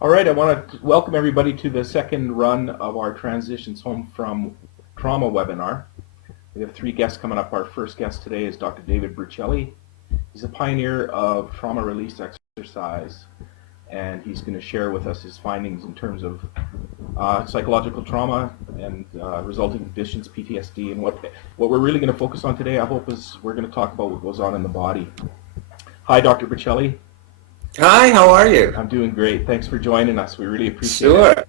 All right, I want to welcome everybody to the second run of our Transitions Home from Trauma webinar. We have three guests coming up. Our first guest today is Dr. David Berceli. He's a pioneer of trauma release exercise, and he's going to share with us his findings in terms of psychological trauma and resulting conditions, PTSD, and what we're really going to focus on today, I hope, is we're going to talk about what goes on in the body. Hi, Dr. Berceli. Hi, how are you? I'm doing great. Thanks for joining us. We really appreciate Sure. it.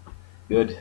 Good.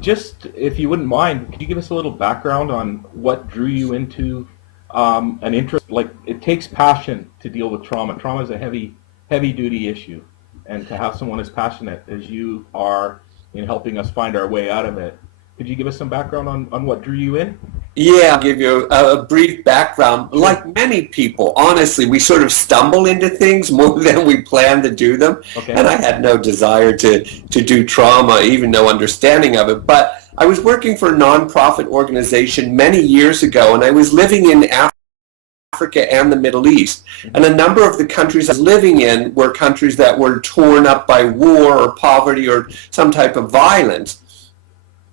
Just if you wouldn't mind, could you give us a little background on what drew you into an interest? Like, it takes passion to deal with trauma. Trauma is a heavy duty issue, and to have someone as passionate as you are in helping us find our way out of it, could you give us some background on what drew you in? Yeah, I'll give you a brief background. Like many people, honestly, we sort of stumble into things more than we plan to do them. Okay. And I had no desire to do trauma, even no understanding of it. But I was working for a nonprofit organization many years ago, and I was living in Africa and the Middle East. And a number of the countries I was living in were countries that were torn up by war or poverty or some type of violence.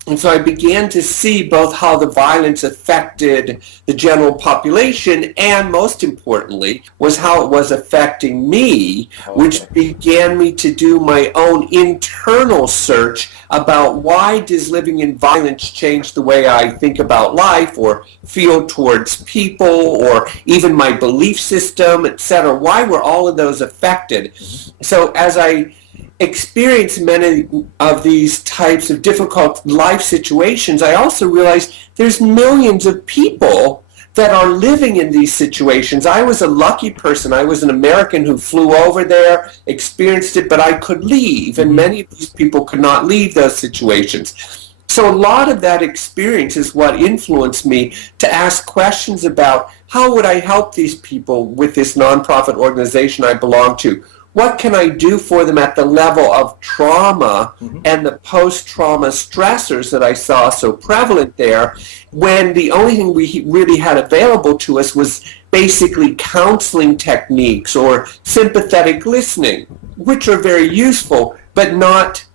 And so I began to see both how the violence affected the general population and, most importantly, was how it was affecting me, which began me to do my own internal search about why does living in violence change the way I think about life or feel towards people or even my belief system, etc. Why were all of those affected? So as I experienced many of these types of difficult life situations, I also realized there's millions of people that are living in these situations. I was a lucky person. I was an American who flew over there, experienced it, but I could leave, and many of these people could not leave those situations. So a lot of that experience is what influenced me to ask questions about how would I help these people with this nonprofit organization I belong to? What can I do for them at the level of trauma and the post-trauma stressors that I saw so prevalent there, when the only thing we really had available to us was basically counseling techniques or sympathetic listening, which are very useful, but not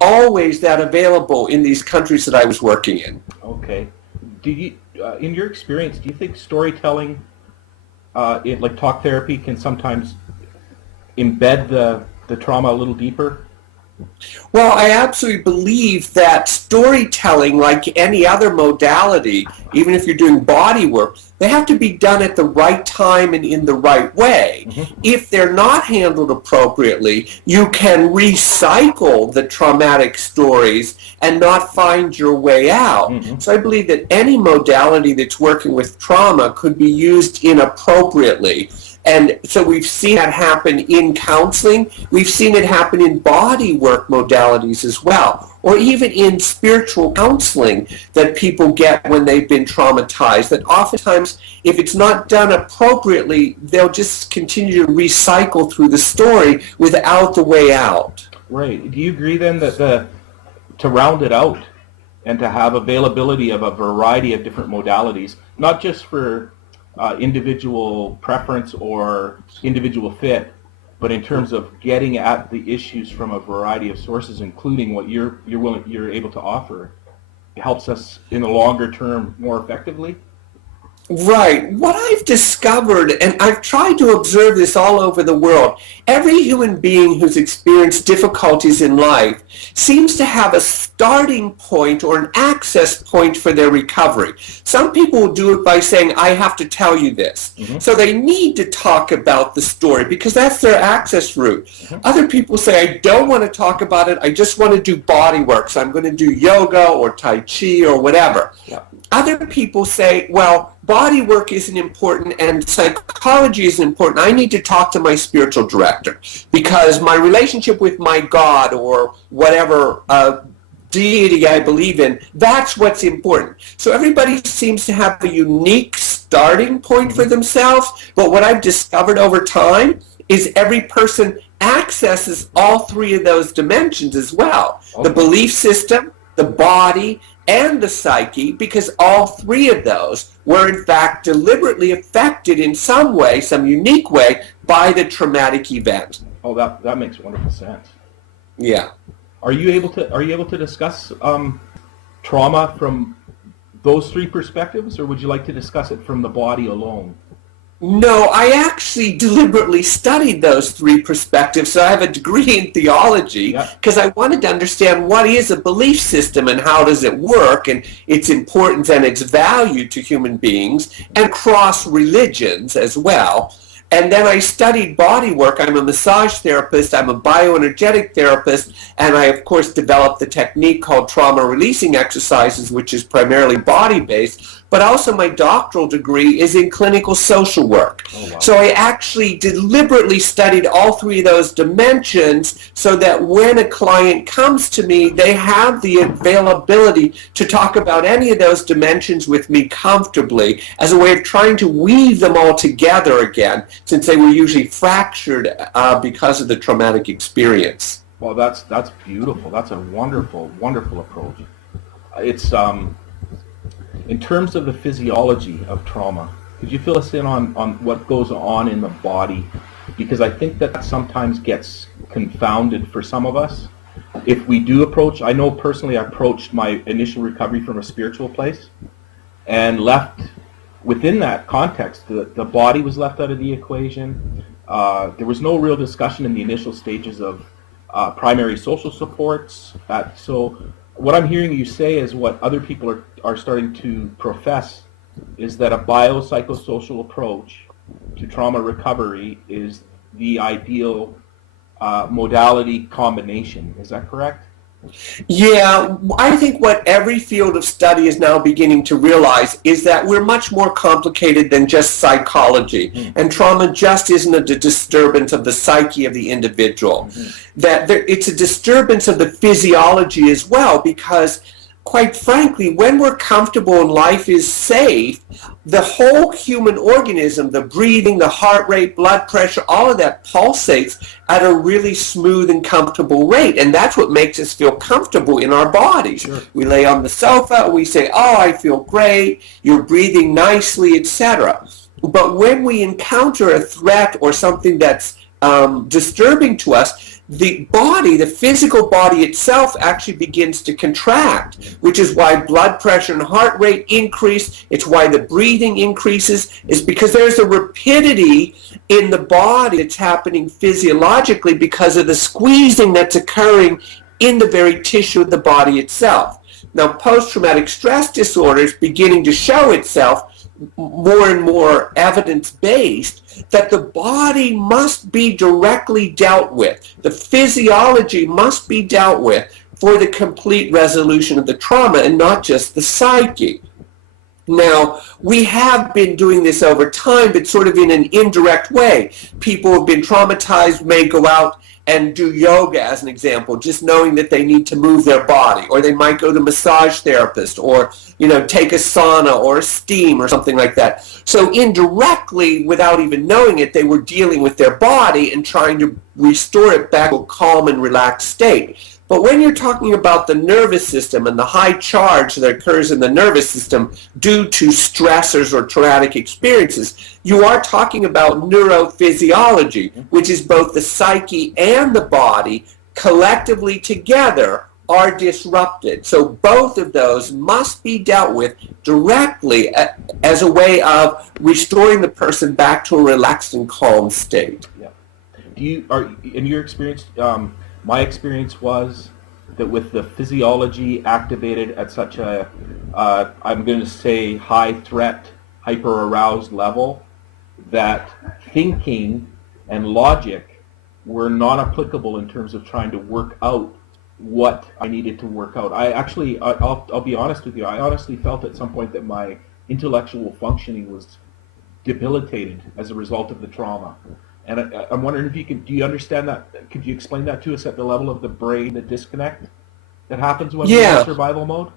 always that available in these countries that I was working in. Okay. Do you, in your experience, do you think storytelling, like talk therapy, can sometimes embed the trauma a little deeper? Well, I absolutely believe that storytelling, like any other modality, even if you're doing body work, they have to be done at the right time and in the right way. If they're not handled appropriately, you can recycle the traumatic stories and not find your way out. So I believe that any modality that's working with trauma could be used inappropriately. And so we've seen that happen in counseling. We've seen it happen in body work modalities as well, or even in spiritual counseling that people get when they've been traumatized, that oftentimes, if it's not done appropriately, they'll just continue to recycle through the story without the way out. Right. Do you agree then that to round it out and to have availability of a variety of different modalities, not just for individual preference or individual fit, but in terms of getting at the issues from a variety of sources, including what you're able to offer, it helps us in the longer term more effectively? Right. What I've discovered, and I've tried to observe this all over the world, every human being who's experienced difficulties in life seems to have a starting point or an access point for their recovery. Some people will do it by saying, I have to tell you this. So they need to talk about the story because that's their access route. Other people say, I don't want to talk about it. I just want to do body work. So I'm going to do yoga or Tai Chi or whatever. Other people say, well, body work isn't important and psychology isn't important. I need to talk to my spiritual director because my relationship with my God or whatever deity I believe in, that's what's important. So everybody seems to have a unique starting point for themselves, but what I've discovered over time is every person accesses all three of those dimensions as well. The belief system, the body, and the psyche, because all three of those were in fact deliberately affected in some way, some unique way, by the traumatic event. Oh, that makes wonderful sense. Yeah. Are you able to discuss trauma from those three perspectives, or would you like to discuss it from the body alone? No, I actually deliberately studied those three perspectives. So I have a degree in theology Yeah. because I wanted to understand what is a belief system and how does it work and its importance and its value to human beings and across religions as well. And then I studied body work. I'm a massage therapist, I'm a bioenergetic therapist, and I, of course, developed the technique called trauma releasing exercises, which is primarily body-based. But also my doctoral degree is in clinical social work. Oh, wow. So I actually deliberately studied all three of those dimensions so that when a client comes to me, they have the availability to talk about any of those dimensions with me comfortably as a way of trying to weave them all together again, since they were usually fractured because of the traumatic experience. Well, that's beautiful. That's a wonderful, wonderful approach. It's in terms of the physiology of trauma, could you fill us in on what goes on in the body? Because I think that sometimes gets confounded for some of us. If we do approach, I know personally I approached my initial recovery from a spiritual place and left within that context. The body was left out of the equation. There was no real discussion in the initial stages of primary social supports. So what I'm hearing you say is what other people are starting to profess is that a biopsychosocial approach to trauma recovery is the ideal modality combination. Is that correct? Yeah, I think what every field of study is now beginning to realize is that we're much more complicated than just psychology. And trauma just isn't a disturbance of the psyche of the individual. That it's a disturbance of the physiology as well, because quite frankly, when we're comfortable and life is safe, the whole human organism, the breathing, the heart rate, blood pressure, all of that pulsates at a really smooth and comfortable rate. And that's what makes us feel comfortable in our bodies. Sure. We lay on the sofa, we say, oh, I feel great, you're breathing nicely, etc. But when we encounter a threat or something that's disturbing to us, the body, the physical body itself actually begins to contract, which is why blood pressure and heart rate increase. It's why the breathing increases, is because there's a rapidity in the body that's happening physiologically because of the squeezing that's occurring in the very tissue of the body itself. Now, post-traumatic stress disorder is beginning to show itself more and more evidence-based that the body must be directly dealt with. The physiology must be dealt with for the complete resolution of the trauma and not just the psyche. Now, we have been doing this over time, but sort of in an indirect way. People who have been traumatized may go out and do yoga, as an example, just knowing that they need to move their body, or they might go to a massage therapist, or take a sauna or a steam or something like that. So indirectly, without even knowing it, they were dealing with their body and trying to restore it back to a calm and relaxed state. But when you're talking about the nervous system and the high charge that occurs in the nervous system due to stressors or traumatic experiences, you are talking about neurophysiology, which is both the psyche and the body collectively together are disrupted. So both of those must be dealt with directly as a way of restoring the person back to a relaxed and calm state. Yeah. In your experience, my experience was that with the physiology activated at such a, I'm going to say, high threat, hyper aroused level, that thinking and logic were non-applicable in terms of trying to work out what I needed to work out. I'll be honest with you, I honestly felt at some point that my intellectual functioning was debilitated as a result of the trauma. And I'm wondering if do you understand that? Could you explain that to us at the level of the brain, the disconnect that happens when we're in survival mode?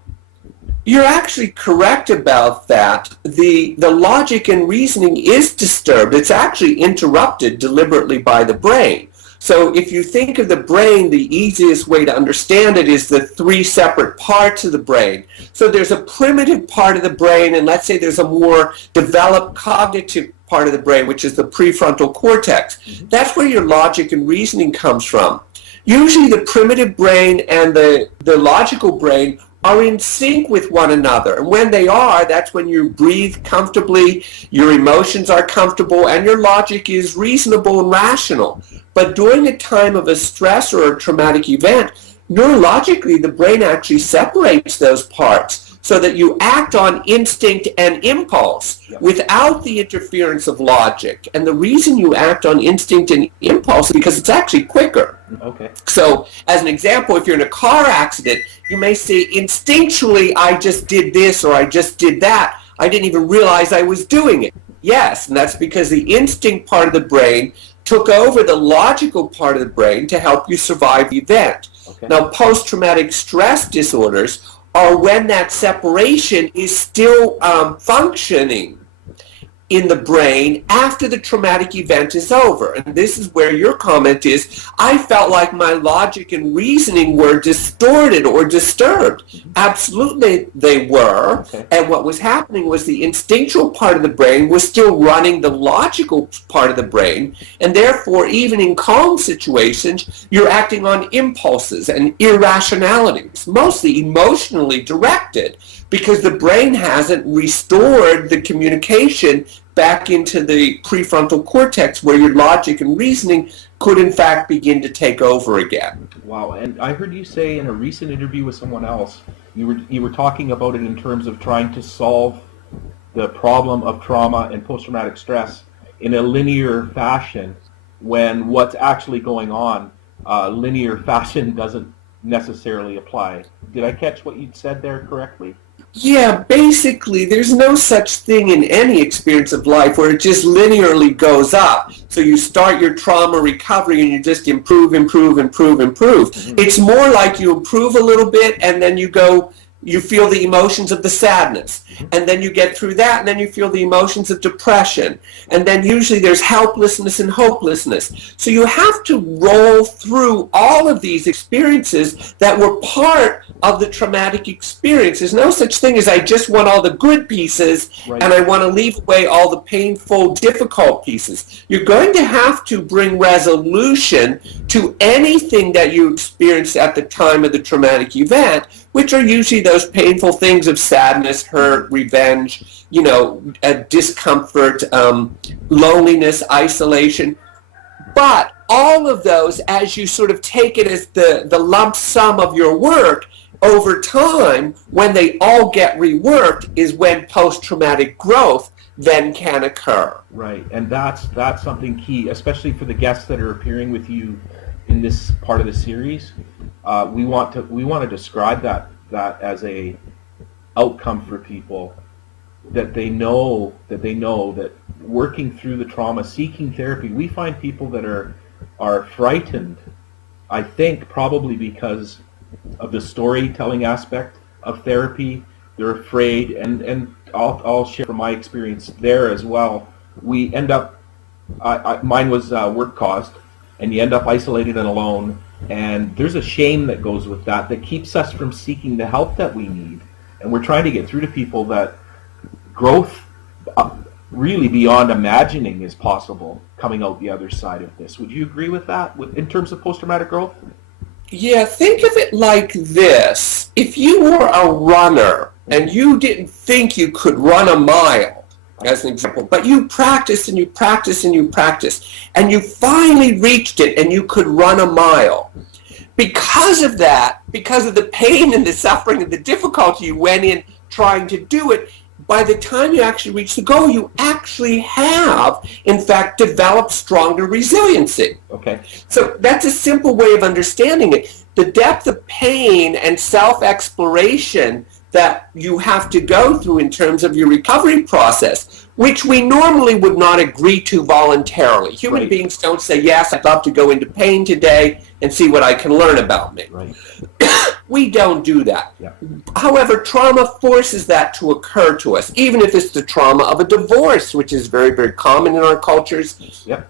You're actually correct about that. The logic and reasoning is disturbed. It's actually interrupted deliberately by the brain. So if you think of the brain, the easiest way to understand it is the three separate parts of the brain. So there's a primitive part of the brain, and let's say there's a more developed cognitive part of the brain, which is the prefrontal cortex. That's where your logic and reasoning comes from. Usually the primitive brain and the logical brain are in sync with one another. And when they are, that's when you breathe comfortably, your emotions are comfortable, and your logic is reasonable and rational. But during a time of a stress or a traumatic event, neurologically, the brain actually separates those parts so that you act on instinct and impulse without the interference of logic. And the reason you act on instinct and impulse is because it's actually quicker. Okay. So, as an example, if you're in a car accident, you may say, instinctually, I just did this or I just did that. I didn't even realize I was doing it. Yes, and that's because the instinct part of the brain took over the logical part of the brain to help you survive the event. Okay. Now, post-traumatic stress disorders are when that separation is still functioning in the brain after the traumatic event is over. And this is where your comment is, I felt like my logic and reasoning were distorted or disturbed. Absolutely they were. Okay. And what was happening was the instinctual part of the brain was still running the logical part of the brain. And therefore, even in calm situations, you're acting on impulses and irrationalities, mostly emotionally directed, because the brain hasn't restored the communication back into the prefrontal cortex where your logic and reasoning could in fact begin to take over again. Wow, and I heard you say in a recent interview with someone else, you were talking about it in terms of trying to solve the problem of trauma and post-traumatic stress in a linear fashion, when what's actually going on, linear fashion doesn't necessarily apply. Did I catch what you'd said there correctly? Yeah, basically, there's no such thing in any experience of life where it just linearly goes up. So you start your trauma recovery and you just improve. Mm-hmm. It's more like you improve a little bit and then you feel the emotions of the sadness. And then you get through that and then you feel the emotions of depression. And then usually there's helplessness and hopelessness. So you have to roll through all of these experiences that were part of the traumatic experience. There's no such thing as I just want all the good pieces and I want to leave away all the painful, difficult pieces. You're going to have to bring resolution to anything that you experienced at the time of the traumatic event, which are usually those painful things of sadness, hurt, revenge, discomfort, loneliness, isolation. But all of those, as you sort of take it as the lump sum of your work, over time, when they all get reworked, is when post-traumatic growth then can occur. Right, and that's something key, especially for the guests that are appearing with you in this part of the series. We want to describe that as a outcome for people, that they know that working through the trauma, seeking therapy. We find people that are frightened, I think probably because of the storytelling aspect of therapy. They're afraid, and I'll share from my experience there as well. We end up, mine was work caused, and you end up isolated and alone, and there's a shame that goes with that keeps us from seeking the help that we need. And we're trying to get through to people that growth really beyond imagining is possible coming out the other side of this. Would you agree with that in terms of post-traumatic growth? Yeah, think of it like this. If you were a runner and you didn't think you could run a mile, as an example, but you practiced and you practiced and you practiced, and you finally reached it and you could run a mile. Because of that, because of the pain and the suffering and the difficulty you went in trying to do it, by the time you actually reach the goal, you actually have, in fact, developed stronger resiliency. Okay. So that's a simple way of understanding it. The depth of pain and self-exploration that you have to go through in terms of your recovery process, which we normally would not agree to voluntarily. Human beings don't say, yes, I'd love to go into pain today and see what I can learn about me. Right. We don't do that. Yeah. However, trauma forces that to occur to us, even if it's the trauma of a divorce, which is very, very common in our cultures. Yep.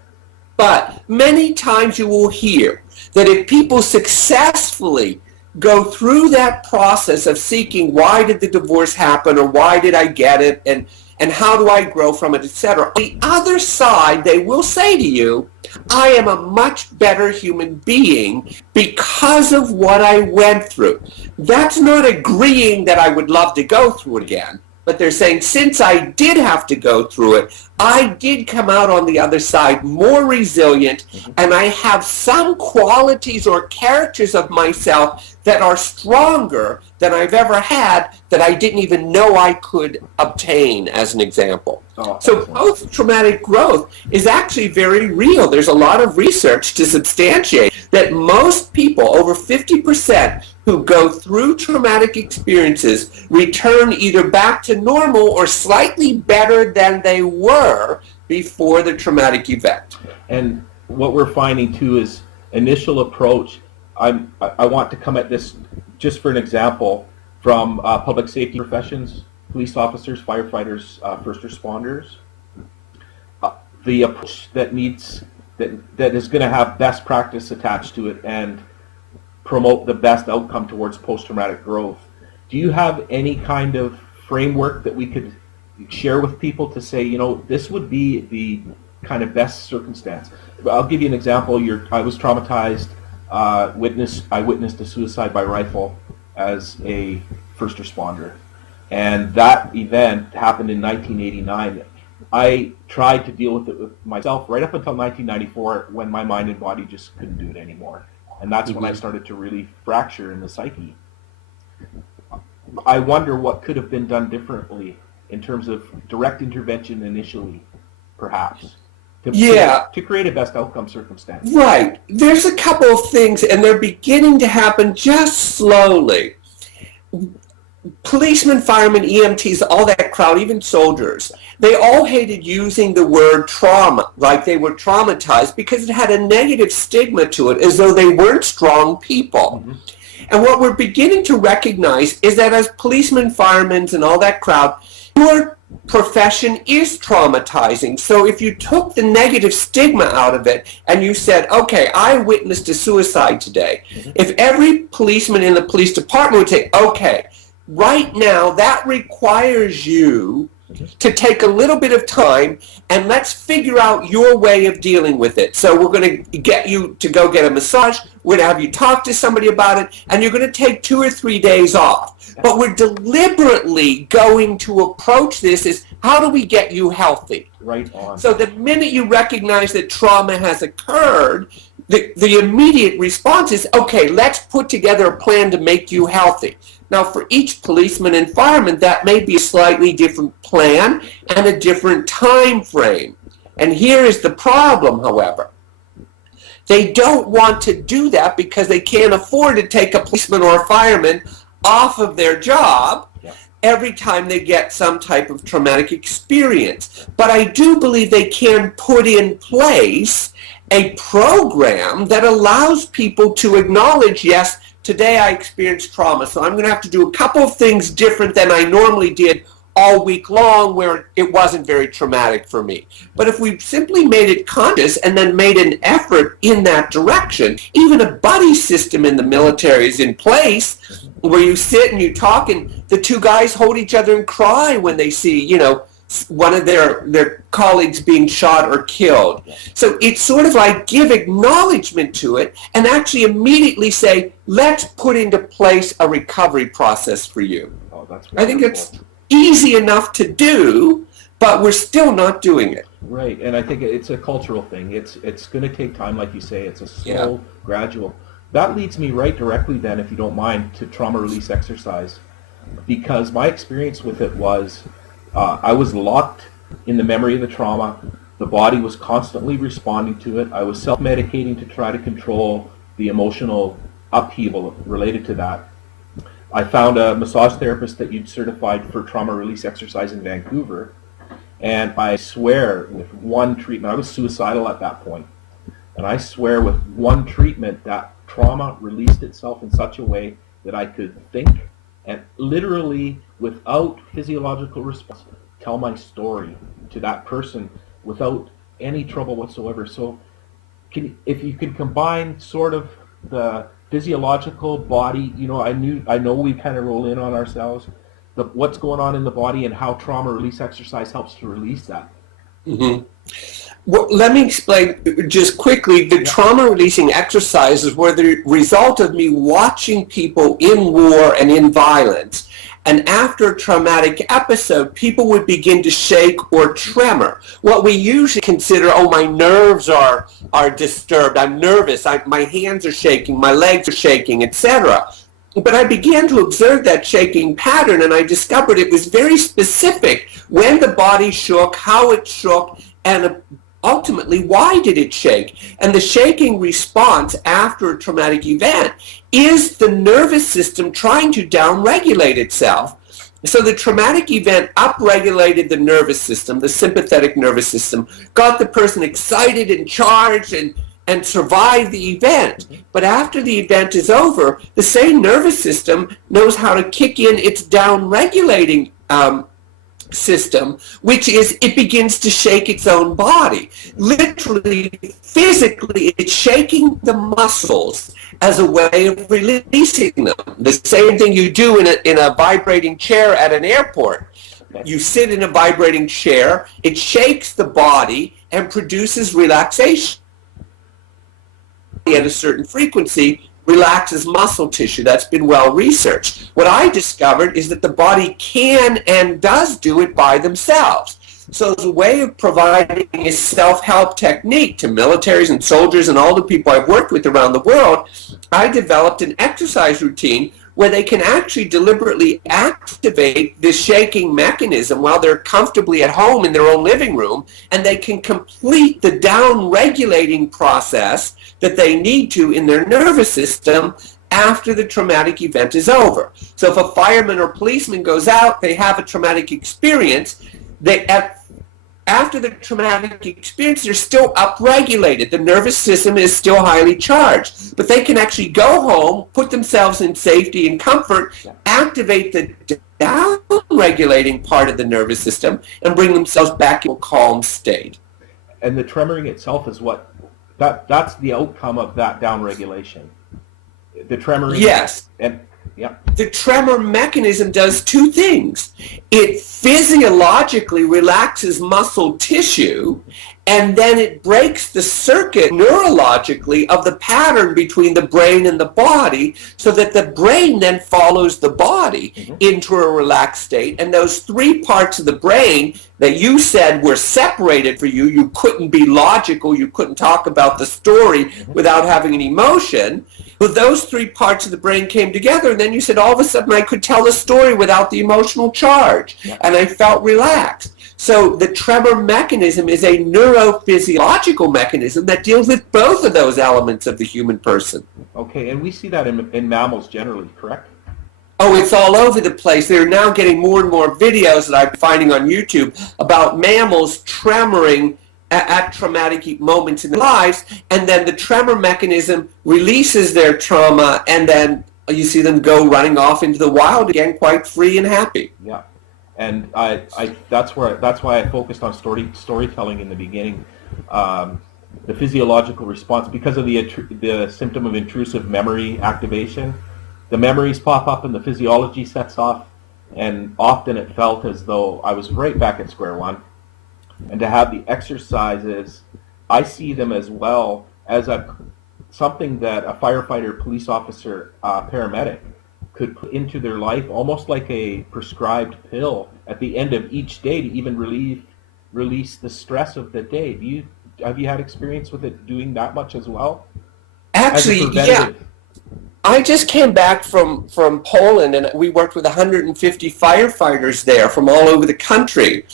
But many times you will hear that if people successfully go through that process of seeking why did the divorce happen or why did I get it and how do I grow from it, etc. On the other side, they will say to you, I am a much better human being because of what I went through. That's not agreeing that I would love to go through it again, but they're saying since I did have to go through it, I did come out on the other side more resilient, and I have some qualities or characters of myself that are stronger than I've ever had that I didn't even know I could obtain, as an example. So post-traumatic growth is actually very real. There's a lot of research to substantiate that most people, over 50%, who go through traumatic experiences return either back to normal or slightly better than they were before the traumatic event. And what we're finding too is initial approach. I want to come at this just for an example from public safety professions, police officers, firefighters, first responders. The approach that is going to have best practice attached to it and promote the best outcome towards post-traumatic growth. Do you have any kind of framework that we could share with people to say, this would be the kind of best circumstance? I'll give you an example. I was traumatized. I witnessed a suicide by rifle as a first responder, and that event happened in 1989. I tried to deal with it with myself right up until 1994, when my mind and body just couldn't do it anymore, and that's when I started to really fracture in the psyche. I wonder what could have been done differently in terms of direct intervention initially, perhaps. To create a best outcome circumstance. Right. There's a couple of things, and they're beginning to happen just slowly. Policemen, firemen, EMTs, all that crowd, even soldiers, they all hated using the word trauma, like they were traumatized, because it had a negative stigma to it, as though they weren't strong people. Mm-hmm. And what we're beginning to recognize is that as policemen, firemen, and all that crowd, your profession is traumatizing. So if you took the negative stigma out of it and you said, okay, I witnessed a suicide today, if every policeman in the police department would say, okay, right now that requires you to take a little bit of time and let's figure out your way of dealing with it. So we're going to get you to go get a massage, we're going to have you talk to somebody about it, and you're going to take 2 or 3 days off. But we're deliberately going to approach this as, how do we get you healthy? Right on. So the minute you recognize that trauma has occurred, the immediate response is, okay, let's put together a plan to make you healthy. Now, for each policeman and fireman, that may be a slightly different plan and a different time frame. And here is the problem, however. They don't want to do that because they can't afford to take a policeman or a fireman off of their job every time they get some type of traumatic experience. But I do believe they can put in place a program that allows people to acknowledge, yes, today I experienced trauma, so I'm going to have to do a couple of things different than I normally did all week long where it wasn't very traumatic for me. But if we simply made it conscious and then made an effort in that direction, even a buddy system in the military is in place where you sit and you talk and the two guys hold each other and cry when they see, one of their colleagues being shot or killed. So it's sort of like give acknowledgement to it and actually immediately say, let's put into place a recovery process for you. Oh, that's wonderful. I think it's easy enough to do, but we're still not doing it. Right, and I think it's a cultural thing. It's going to take time, like you say. It's a slow, gradual. That leads me right directly then, if you don't mind, to trauma release exercise, because my experience with it was I was locked in the memory of the trauma. The body was constantly responding to it. I was self-medicating to try to control the emotional upheaval related to that. I found a massage therapist that you'd certified for trauma release exercise in Vancouver, and I swear with one treatment, I was suicidal at that point, and I swear with one treatment that trauma released itself in such a way that I could think and literally, without physiological response, tell my story to that person without any trouble whatsoever. So if you can combine sort of the physiological body, I know we kind of roll in on ourselves, what's going on in the body and how trauma release exercise helps to release that. Mm-hmm. Well, let me explain just quickly. The trauma releasing exercises were the result of me watching people in war and in violence. And after a traumatic episode, people would begin to shake or tremor. What we usually consider, my nerves are disturbed, I'm nervous, my hands are shaking, my legs are shaking, etc. But I began to observe that shaking pattern, and I discovered it was very specific when the body shook, how it shook, and ultimately, why did it shake? And the shaking response after a traumatic event is the nervous system trying to downregulate itself. So the traumatic event upregulated the nervous system, the sympathetic nervous system, got the person excited and charged and survived the event. But after the event is over, the same nervous system knows how to kick in its downregulating system, which is it begins to shake its own body. Literally, physically, it's shaking the muscles as a way of releasing them. The same thing you do in a vibrating chair at an airport. You sit in a vibrating chair, it shakes the body and produces relaxation at a certain frequency, relaxes muscle tissue. That's been well researched. What I discovered is that the body can and does do it by themselves. So as a way of providing a self-help technique to militaries and soldiers and all the people I've worked with around the world, I developed an exercise routine where they can actually deliberately activate this shaking mechanism while they're comfortably at home in their own living room, and they can complete the down-regulating process that they need to in their nervous system after the traumatic event is over. So if a fireman or policeman goes out, they have a traumatic experience, after the traumatic experience, they're still upregulated. The nervous system is still highly charged. But they can actually go home, put themselves in safety and comfort, activate the down-regulating part of the nervous system, and bring themselves back in a calm state. And the tremoring itself is that's the outcome of that down-regulation. The tremoring. Yes. The tremor mechanism does two things. It physiologically relaxes muscle tissue, and then it breaks the circuit neurologically of the pattern between the brain and the body, so that the brain then follows the body into a relaxed state. And those three parts of the brain that you said were separated for you, you couldn't be logical, you couldn't talk about the story without having an emotion. Well, those three parts of the brain came together, and then you said all of a sudden I could tell the story without the emotional charge, and I felt relaxed. So the tremor mechanism is a neurophysiological mechanism that deals with both of those elements of the human person. Okay, and we see that in mammals generally, correct? Oh, it's all over the place. They're now getting more and more videos that I'm finding on YouTube about mammals tremoring at traumatic moments in their lives, and then the tremor mechanism releases their trauma, and then you see them go running off into the wild again, quite free and happy. Yeah, and that's why I focused on storytelling in the beginning. The physiological response, because of the symptom of intrusive memory activation, the memories pop up and the physiology sets off, and often it felt as though I was right back at square one. And to have the exercises, I see them as well as something that a firefighter, police officer, paramedic could put into their life, almost like a prescribed pill at the end of each day to even release the stress of the day. Have you had experience with it doing that much as well? Actually, yeah. I just came back from Poland, and we worked with 150 firefighters there from all over the country.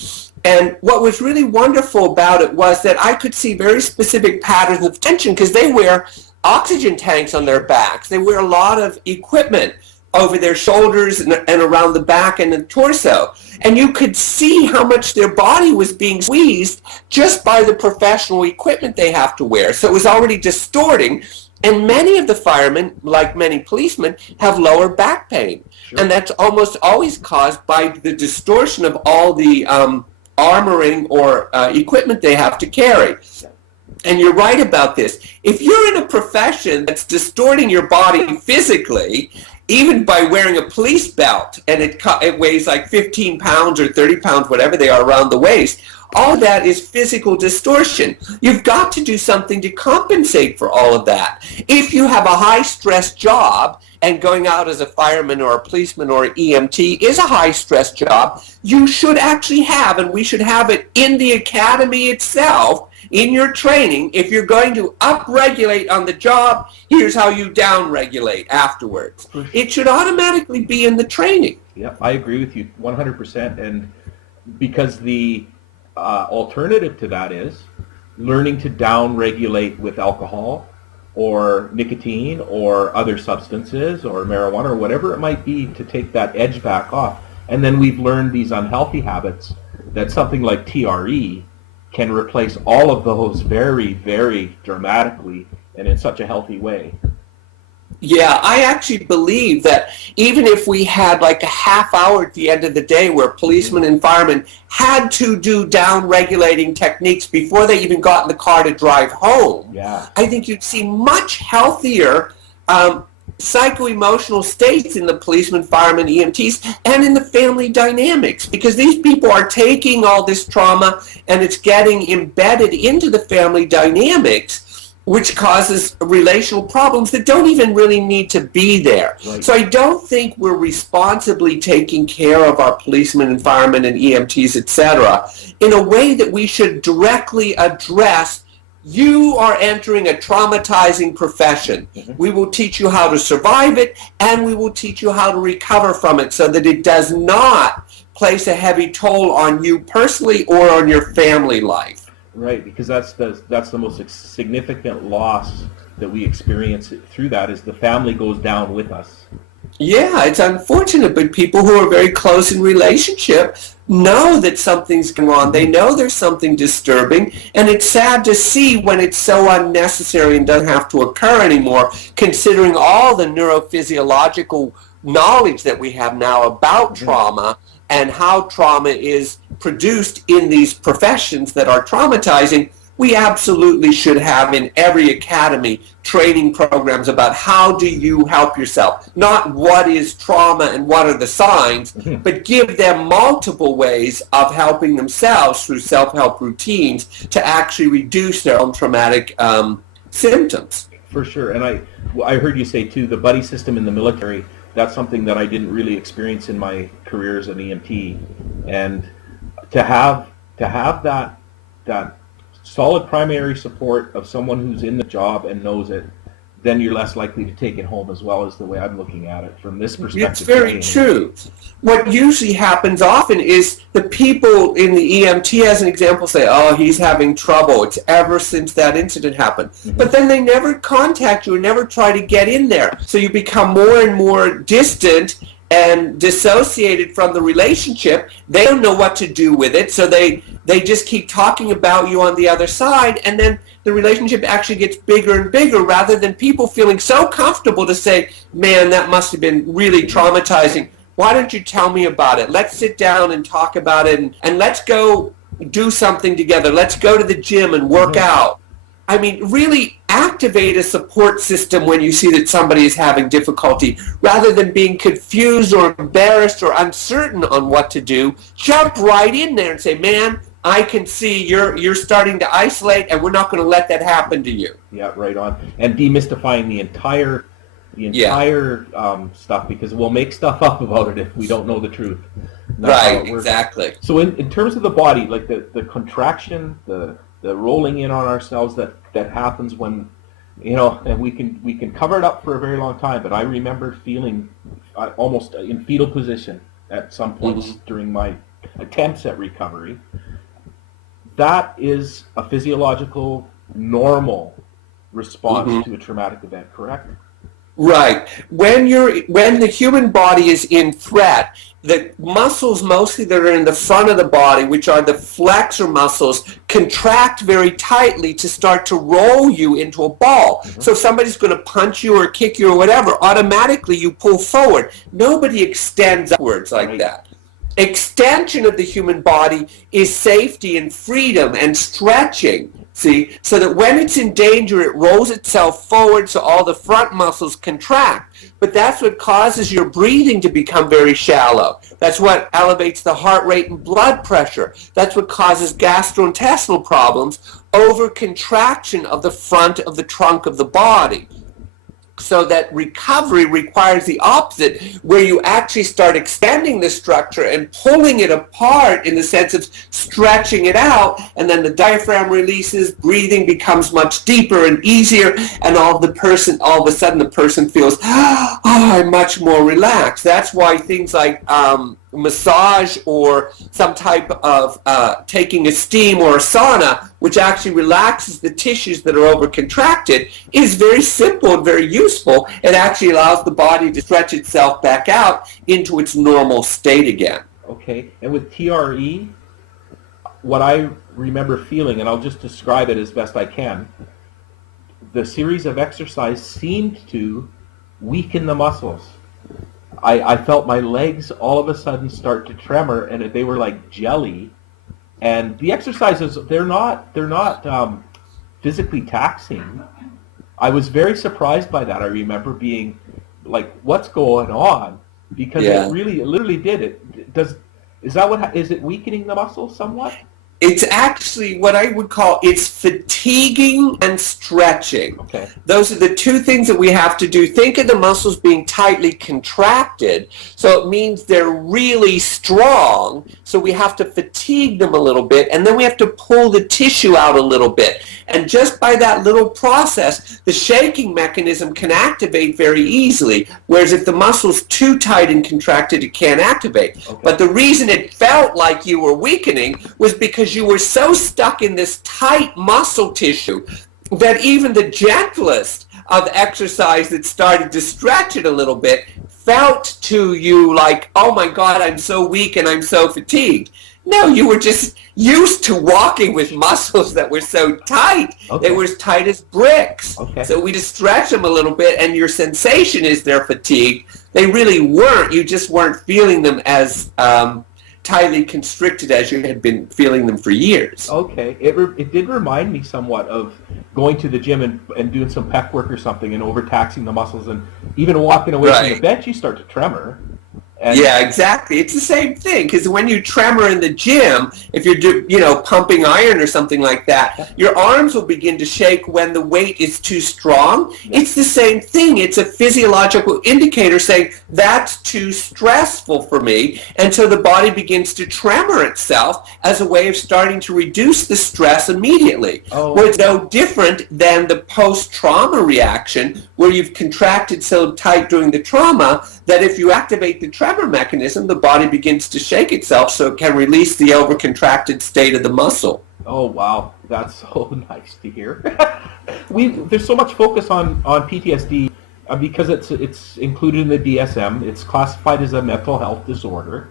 And what was really wonderful about it was that I could see very specific patterns of tension, because they wear oxygen tanks on their backs. They wear a lot of equipment over their shoulders and around the back and the torso. And you could see how much their body was being squeezed just by the professional equipment they have to wear. So it was already distorting. And many of the firemen, like many policemen, have lower back pain. Sure. And that's almost always caused by the distortion of all the armoring or equipment they have to carry. And you're right about this. If you're in a profession that's distorting your body physically, even by wearing a police belt, and it weighs like 15 pounds or 30 pounds, whatever they are around the waist, all of that is physical distortion. You've got to do something to compensate for all of that. If you have a high-stress job, and going out as a fireman or a policeman or an EMT is a high-stress job, you should actually have, and we should have it in the academy itself, in your training. If you're going to upregulate on the job, here's how you downregulate afterwards. It should automatically be in the training. Yeah, I agree with you 100%. And because the alternative to that is learning to downregulate with alcohol or nicotine or other substances or marijuana or whatever it might be to take that edge back off. And then we've learned these unhealthy habits that something like TRE can replace all of those very, very dramatically and in such a healthy way. Yeah, I actually believe that even if we had like a half hour at the end of the day where policemen and firemen had to do down-regulating techniques before they even got in the car to drive home, I think you'd see much healthier psycho-emotional states in the policemen, firemen, EMTs, and in the family dynamics, because these people are taking all this trauma and it's getting embedded into the family dynamics, which causes relational problems that don't even really need to be there. Right. So I don't think we're responsibly taking care of our policemen and firemen and EMTs, etc., in a way that we should directly address. You are entering a traumatizing profession. We will teach you how to survive it, and we will teach you how to recover from it so that it does not place a heavy toll on you personally or on your family life. Right, because that's the most significant loss that we experience through that is the family goes down with us. Yeah, it's unfortunate, but people who are very close in relationship know that something's going on. They know there's something disturbing, and it's sad to see when it's so unnecessary and doesn't have to occur anymore, considering all the neurophysiological knowledge that we have now about trauma and how trauma is produced in these professions that are traumatizing. We absolutely should have in every academy training programs about how do you help yourself. Not what is trauma and what are the signs, but give them multiple ways of helping themselves through self-help routines to actually reduce their own traumatic symptoms. For sure. And I heard you say, too, the buddy system in the military, that's something that I didn't really experience in my career as an EMT. And to have that solid primary support of someone who's in the job and knows it, then you're less likely to take it home as well, as the way I'm looking at it from this perspective. It's very true. What usually happens often is the people in the EMT, as an example, say, oh, he's having trouble. It's ever since that incident happened. But then they never contact you and never try to get in there. So you become more and more distant and dissociated from the relationship. They don't know what to do with it, so they just keep talking about you on the other side, and then the relationship actually gets bigger and bigger rather than people feeling so comfortable to say, man, that must have been really traumatizing. Why don't you tell me about it? Let's sit down and talk about it, and let's go do something together. Let's go to the gym and work out. I mean, really activate a support system when you see that somebody is having difficulty. Rather than being confused or embarrassed or uncertain on what to do, jump right in there and say, man, I can see you're starting to isolate, and we're not going to let that happen to you. Yeah, right on. And demystifying the entire stuff, because we'll make stuff up about it if we don't know the truth. Right, exactly. So in terms of the body, like the contraction, the rolling in on ourselves that happens when, and we can cover it up for a very long time, but I remember feeling almost in fetal position at some points during my attempts at recovery. That is a physiological, normal response to a traumatic event, correct? Right. When the human body is in threat, the muscles mostly that are in the front of the body, which are the flexor muscles, contract very tightly to start to roll you into a ball. So if somebody's going to punch you or kick you or whatever, automatically you pull forward. Nobody extends upwards like that. Extension of the human body is safety and freedom and stretching. See, so that when it's in danger, it rolls itself forward so all the front muscles contract. But that's what causes your breathing to become very shallow. That's what elevates the heart rate and blood pressure. That's what causes gastrointestinal problems, over contraction of the front of the trunk of the body. So that recovery requires the opposite, where you actually start extending the structure and pulling it apart in the sense of stretching it out, and then the diaphragm releases, breathing becomes much deeper and easier, and all of a sudden the person feels, oh, I'm much more relaxed. That's why things like massage or some type of taking a steam or a sauna, which actually relaxes the tissues that are over-contracted, is very simple and very useful. It actually allows the body to stretch itself back out into its normal state again. Okay, and with TRE, what I remember feeling, and I'll just describe it as best I can, the series of exercise seemed to weaken the muscles. I felt my legs all of a sudden start to tremor, and they were like jelly. And the exercises, they're not physically taxing. I was very surprised by that. I remember being like, "What's going on?" Because it literally did. Is it weakening the muscles somewhat? It's actually what I would call, it's fatiguing and stretching. Okay. Those are the two things that we have to do. Think of the muscles being tightly contracted, so it means they're really strong, so we have to fatigue them a little bit, and then we have to pull the tissue out a little bit. And just by that little process, the shaking mechanism can activate very easily, whereas if the muscle's too tight and contracted, it can't activate. Okay. But the reason it felt like you were weakening was because you were so stuck in this tight muscle tissue that even the gentlest of exercise that started to stretch it a little bit felt to you like, oh my God, I'm so weak and I'm so fatigued. No, you were just used to walking with muscles that were so tight. Okay. They were as tight as bricks. Okay. So we just stretch them a little bit, and your sensation is they're fatigued. They really weren't. You just weren't feeling them as tightly constricted as you had been feeling them for years. Okay. It did remind me somewhat of going to the gym and doing some pec work or something and overtaxing the muscles, and even walking away from the bench, you start to tremor. Yeah, exactly. It's the same thing, because when you tremor in the gym, if you're pumping iron or something like that, your arms will begin to shake when the weight is too strong. It's the same thing. It's a physiological indicator saying that's too stressful for me, and so the body begins to tremor itself as a way of starting to reduce the stress immediately. Well, it's no different than the post-trauma reaction, where you've contracted so tight during the trauma that if you activate the tremor mechanism, the body begins to shake itself so it can release the over-contracted state of the muscle. Oh, wow. That's so nice to hear. There's so much focus on PTSD because it's included in the DSM. It's classified as a mental health disorder.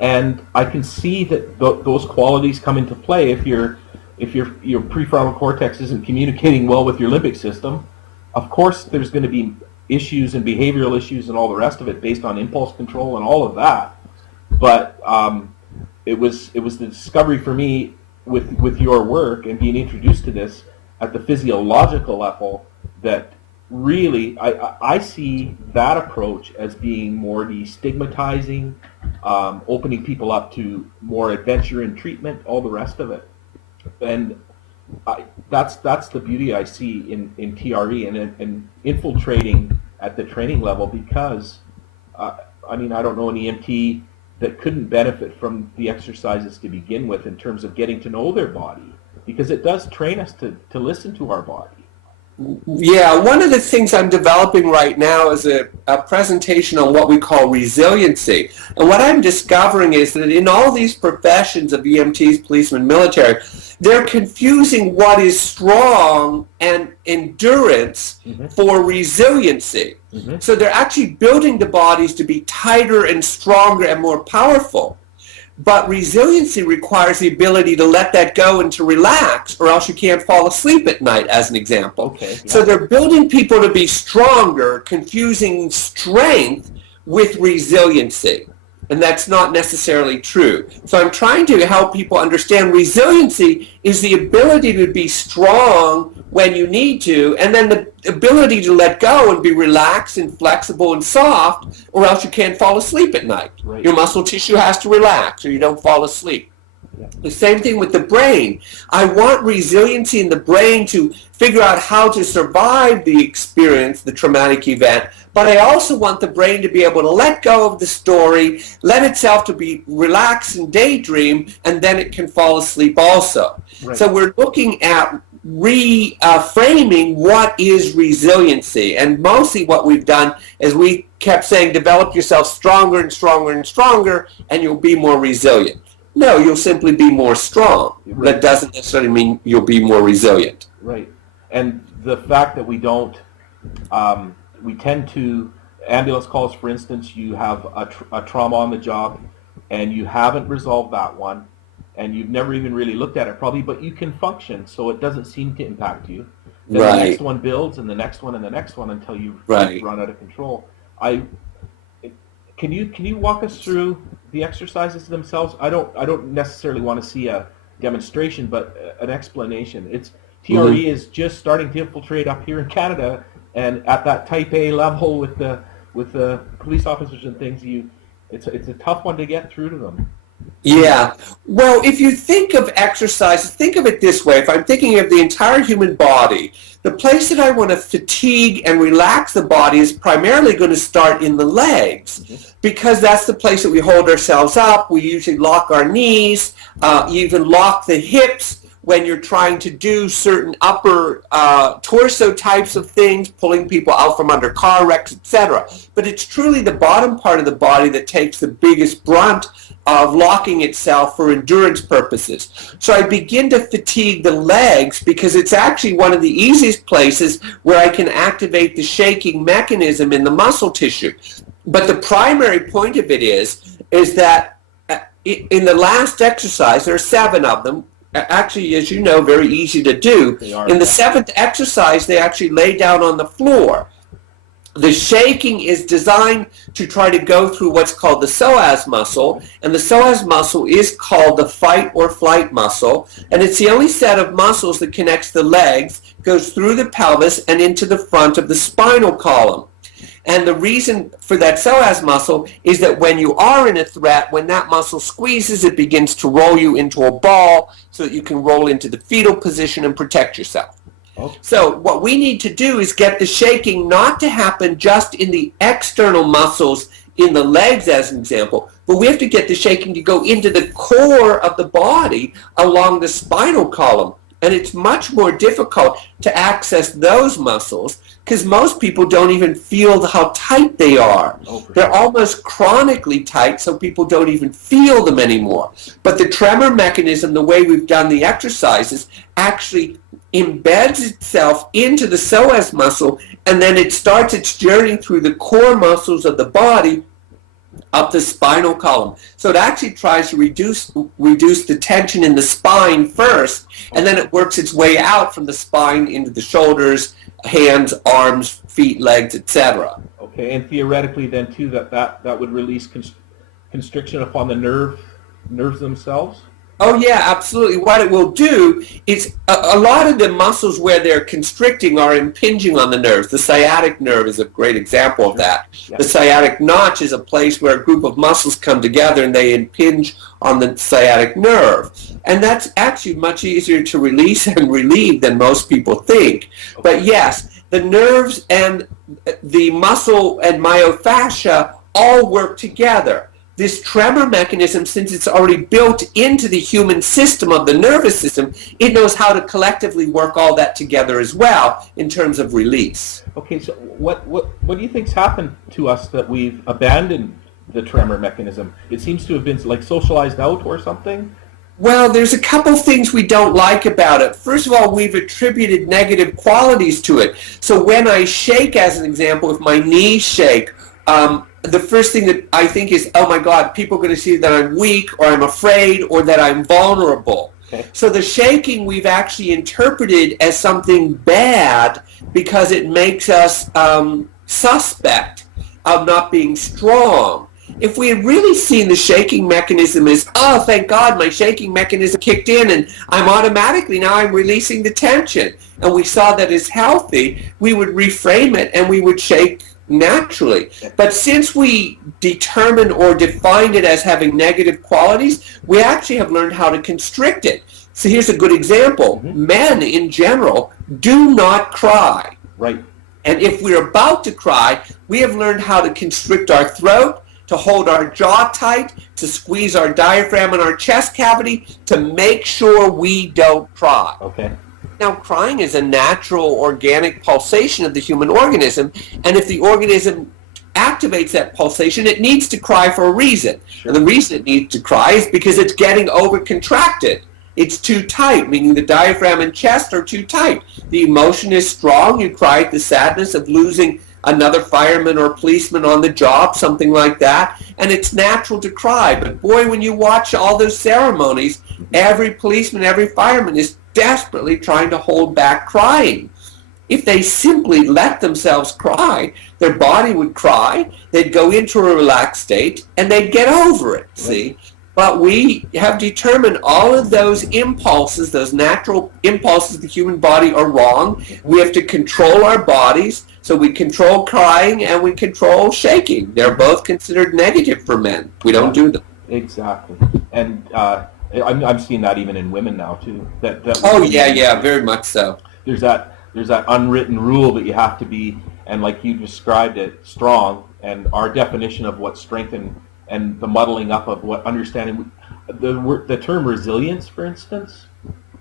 And I can see that those qualities come into play if your prefrontal cortex isn't communicating well with your limbic system. Of course, there's going to be issues and behavioral issues and all the rest of it based on impulse control and all of that. But it was the discovery for me with your work and being introduced to this at the physiological level that really I see that approach as being more destigmatizing, opening people up to more adventure in treatment, all the rest of it. And that's the beauty I see in TRE and infiltrating at the training level, because I don't know an EMT that couldn't benefit from the exercises to begin with in terms of getting to know their body, because it does train us to listen to our body. Yeah, one of the things I'm developing right now is a presentation on what we call resiliency. And what I'm discovering is that in all these professions of EMTs, policemen, military, they're confusing what is strong and endurance for resiliency. So they're actually building the bodies to be tighter and stronger and more powerful. But resiliency requires the ability to let that go and to relax, or else you can't fall asleep at night, as an example. Okay, yeah. So they're building people to be stronger, confusing strength with resiliency. and that's not necessarily true. So I'm trying to help people understand resiliency is the ability to be strong when you need to, and then the ability to let go and be relaxed and flexible and soft, or else you can't fall asleep at night. Right. Your muscle tissue has to relax or you don't fall asleep. Yeah. The same thing with the brain. I want resiliency in the brain to figure out how to survive the experience, the traumatic event, but I also want the brain to be able to let go of the story, let itself to be relaxed and daydream, and then it can fall asleep also. Right. So we're looking at reframing what is resiliency, and mostly what we've done is we kept saying develop yourself stronger and stronger and stronger, and you'll be more resilient. No, you'll simply be more strong. Right. That doesn't necessarily mean you'll be more resilient. Right. And the fact that we don't, we tend to, ambulance calls, for instance, you have a trauma on the job and you haven't resolved that one and you've never even really looked at it probably, but you can function, so it doesn't seem to impact you. Then the next one builds and the next one and the next one until you run out of control. Can you walk us through the exercises themselves? I don't necessarily want to see a demonstration, but an explanation. It's TRE is just starting to infiltrate up here in Canada, and at that Type A level with the police officers and things, it's a tough one to get through to them. Yeah. Well, if you think of exercise, think of it this way. If I'm thinking of the entire human body, the place that I want to fatigue and relax the body is primarily going to start in the legs, because that's the place that we hold ourselves up. We usually lock our knees, even lock the hips when you're trying to do certain upper torso types of things, pulling people out from under car wrecks, etc. But it's truly the bottom part of the body that takes the biggest brunt of locking itself for endurance purposes. So I begin to fatigue the legs because it's actually one of the easiest places where I can activate the shaking mechanism in the muscle tissue. But the primary point of it is that in the last exercise, there are 7 of them, actually, as you know, very easy to do. In the 7th exercise, they actually lay down on the floor. The shaking is designed to try to go through what's called the psoas muscle, and the psoas muscle is called the fight or flight muscle, and it's the only set of muscles that connects the legs, goes through the pelvis and into the front of the spinal column. And the reason for that psoas muscle is that when you are in a threat, when that muscle squeezes, it begins to roll you into a ball so that you can roll into the fetal position and protect yourself. Okay. So what we need to do is get the shaking not to happen just in the external muscles in the legs, as an example, but we have to get the shaking to go into the core of the body along the spinal column. And it's much more difficult to access those muscles because most people don't even feel how tight they are. They're almost chronically tight, so people don't even feel them anymore. But the tremor mechanism, the way we've done the exercises, actually embeds itself into the psoas muscle, and then it starts its journey through the core muscles of the body up the spinal column. So it actually tries to reduce the tension in the spine first, and then it works its way out from the spine into the shoulders, hands, arms, feet, legs, etc. Okay, and theoretically then too that would release constriction upon the nerves themselves? Oh yeah, absolutely. What it will do is a lot of the muscles where they're constricting are impinging on the nerves. The sciatic nerve is a great example of that. Yeah. The sciatic notch is a place where a group of muscles come together and they impinge on the sciatic nerve. And that's actually much easier to release and relieve than most people think. Okay. But yes, the nerves and the muscle and myofascia all work together. This tremor mechanism, since it's already built into the human system of the nervous system, it knows how to collectively work all that together as well in terms of release. Okay, so what do you think's happened to us that we've abandoned the tremor mechanism? It seems to have been like socialized out or something? Well, there's a couple things we don't like about it. First of all, we've attributed negative qualities to it. So when I shake, as an example, if my knees shake, the first thing that I think is, oh my God, people are going to see that I'm weak or I'm afraid or that I'm vulnerable. Okay. So the shaking we've actually interpreted as something bad because it makes us suspect of not being strong. If we had really seen the shaking mechanism as, oh, thank God my shaking mechanism kicked in and I'm releasing the tension, and we saw that as healthy, we would reframe it and we would shake naturally. But since we determine or define it as having negative qualities, we actually have learned how to constrict it. So here's a good example. Men in general do not cry. Right. And if we're about to cry, we have learned how to constrict our throat, to hold our jaw tight, to squeeze our diaphragm and our chest cavity to make sure we don't cry. Okay. Now, crying is a natural organic pulsation of the human organism, and if the organism activates that pulsation, it needs to cry for a reason. Sure. And the reason it needs to cry is because it's getting over-contracted. It's too tight, meaning the diaphragm and chest are too tight. The emotion is strong. You cry at the sadness of losing another fireman or policeman on the job, something like that, and it's natural to cry. But boy, when you watch all those ceremonies, every policeman, every fireman is desperately trying to hold back crying. If they simply let themselves cry, their body would cry, they'd go into a relaxed state, and they'd get over it, see? But we have determined all of those impulses, those natural impulses of the human body are wrong. We have to control our bodies, so we control crying and we control shaking. They're both considered negative for men. We don't do them. Exactly. And I'm seeing that even in women now too. Oh yeah, very much so. There's that unwritten rule that you have to be, and like you described it, strong. And our definition of what strength and the muddling up of what understanding the term resilience, for instance,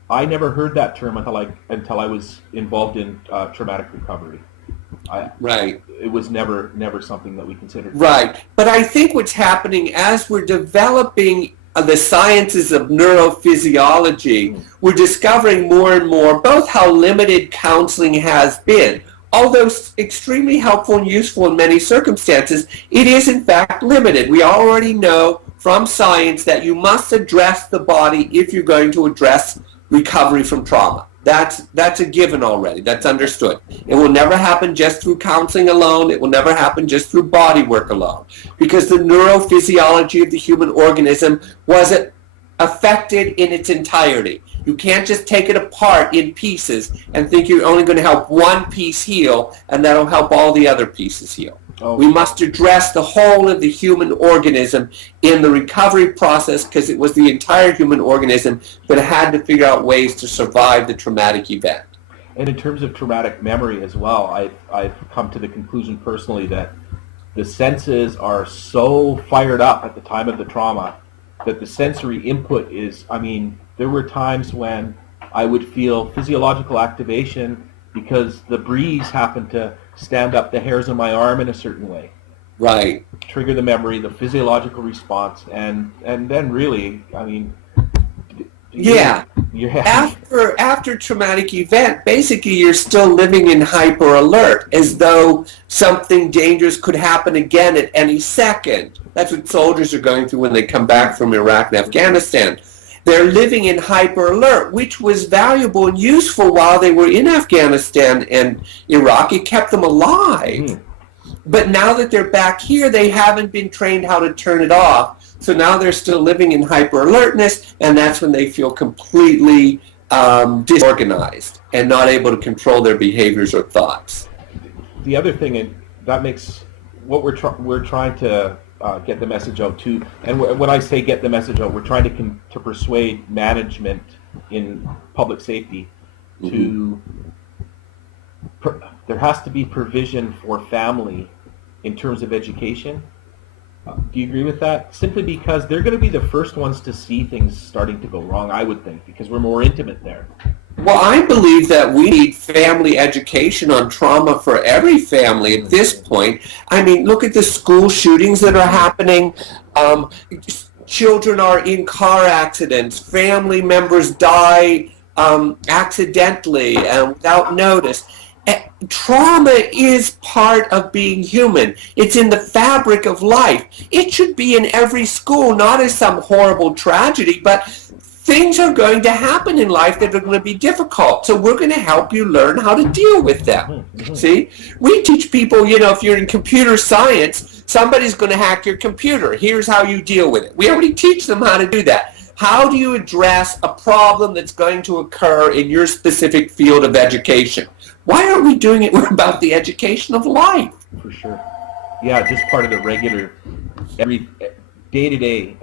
I never heard that term until I was involved in traumatic recovery. Right. It was never something that we considered. Right. But I think what's happening as we're developing the sciences of neurophysiology, we're discovering more and more both how limited counseling has been. Although extremely helpful and useful in many circumstances, it is in fact limited. We already know from science that you must address the body if you're going to address recovery from trauma. That's a given already. That's understood. It will never happen just through counseling alone. It will never happen just through body work alone, because the neurophysiology of the human organism wasn't affected in its entirety. You can't just take it apart in pieces and think you're only going to help one piece heal and that'll help all the other pieces heal. Oh. We must address the whole of the human organism in the recovery process, because it was the entire human organism that had to figure out ways to survive the traumatic event. And in terms of traumatic memory as well, I've come to the conclusion personally that the senses are so fired up at the time of the trauma that the sensory input is, there were times when I would feel physiological activation because the breeze happened to stand up the hairs on my arm in a certain way. Right. Trigger the memory, the physiological response, and then really, yeah. After traumatic event, basically you're still living in hyper alert, as though something dangerous could happen again at any second. That's what soldiers are going through when they come back from Iraq and Afghanistan. They're living in hyper alert, which was valuable and useful while they were in Afghanistan and Iraq. It kept them alive. But now that they're back here, they haven't been trained how to turn it off. So now they're still living in hyper alertness, and that's when they feel completely disorganized and not able to control their behaviors or thoughts. The other thing, and that makes what we're trying to get the message out to, and when I say get the message out, we're trying to persuade management in public safety to there has to be provision for family in terms of education. Do you agree with that? Simply because they're going to be the first ones to see things starting to go wrong, I would think, because we're more intimate there. Well, I believe that we need family education on trauma for every family at this point. Look at the school shootings that are happening. Children are in car accidents. Family members die accidentally and without notice. Trauma is part of being human. It's in the fabric of life. It should be in every school, not as some horrible tragedy, but things are going to happen in life that are going to be difficult. So we're going to help you learn how to deal with them. See? We teach people, if you're in computer science, somebody's going to hack your computer. Here's how you deal with it. We already teach them how to do that. How do you address a problem that's going to occur in your specific field of education? Why aren't we doing it about the education of life? For sure. Yeah, just part of the regular, every day-to-day.